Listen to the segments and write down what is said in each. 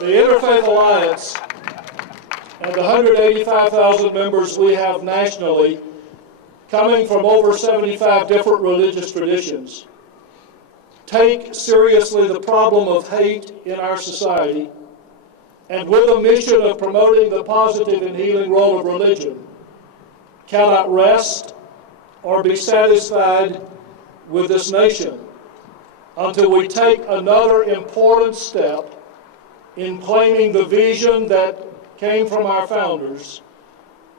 The Interfaith Alliance and the 185,000 members we have nationally, coming from over 75 different religious traditions, take seriously the problem of hate in our society, and with a mission of promoting the positive and healing role of religion, cannot rest or be satisfied with this nation until we take another important step in claiming the vision that came from our founders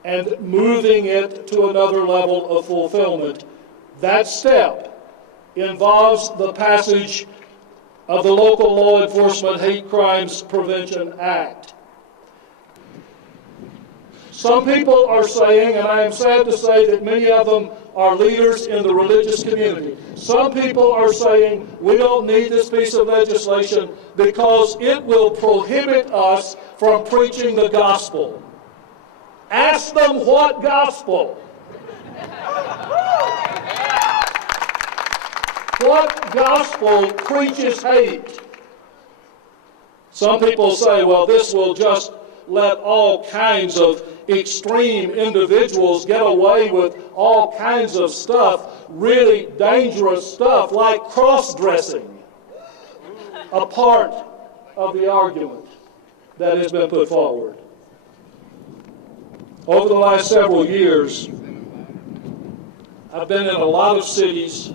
and moving it to another level of fulfillment. That step involves the passage of the Local Law Enforcement Hate Crimes Prevention Act. Some people are saying, and I am sad to say that many of them are leaders in the religious community, some people are saying we don't need this piece of legislation because it will prohibit us from preaching the gospel. Ask them what gospel? What gospel preaches hate? Some people say, well, this will just let all kinds of extreme individuals get away with all kinds of stuff, really dangerous stuff, like cross-dressing, a part of the argument that has been put forward. Over the last several years, I've been in a lot of cities,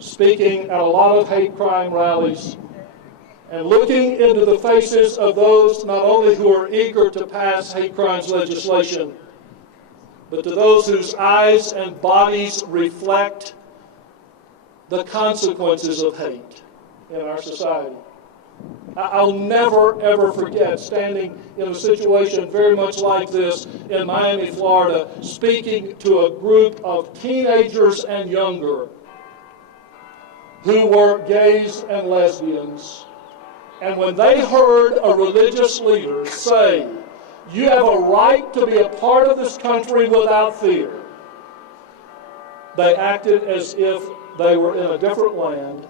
speaking at a lot of hate crime rallies, and looking into the faces of those not only who are eager to pass hate crimes legislation, but to those whose eyes and bodies reflect the consequences of hate in our society. I'll never, ever forget standing in a situation very much like this in Miami, Florida, speaking to a group of teenagers and younger who were gays and lesbians. And when they heard a religious leader say, "You have a right to be a part of this country without fear," they acted as if they were in a different land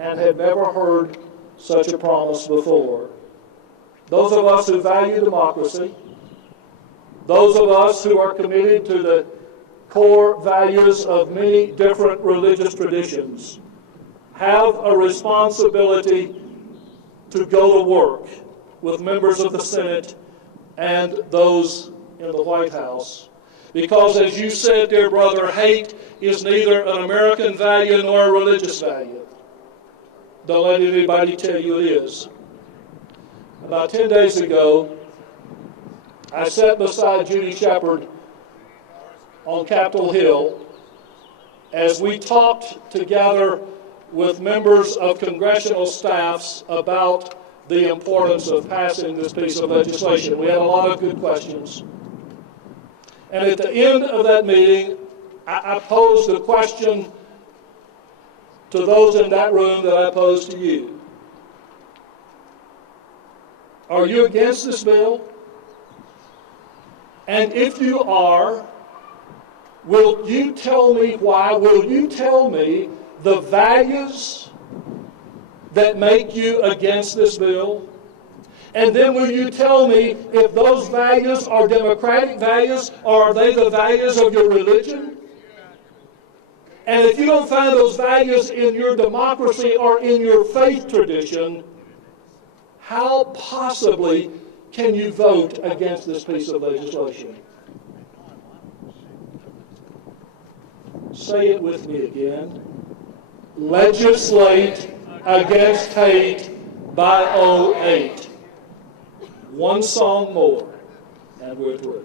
and had never heard such a promise before. Those of us who value democracy, those of us who are committed to the core values of many different religious traditions, have a responsibility to go to work with members of the Senate and those in the White House. Because as you said, dear brother, hate is neither an American value nor a religious value. Don't let anybody tell you it is. About 10 days ago, I sat beside Judy Shepard on Capitol Hill as we talked together with members of congressional staffs about the importance of passing this piece of legislation. We had a lot of good questions. And at the end of that meeting, I posed a question to those in that room that I posed to you. Are you against this bill? And if you are, will you tell me why? Will you tell me the values that make you against this bill? And then will you tell me if those values are democratic values or are they the values of your religion? And if you don't find those values in your democracy or in your faith tradition, how possibly can you vote against this piece of legislation? Say it with me again. Legislate against hate by 08. One song more, and we're through.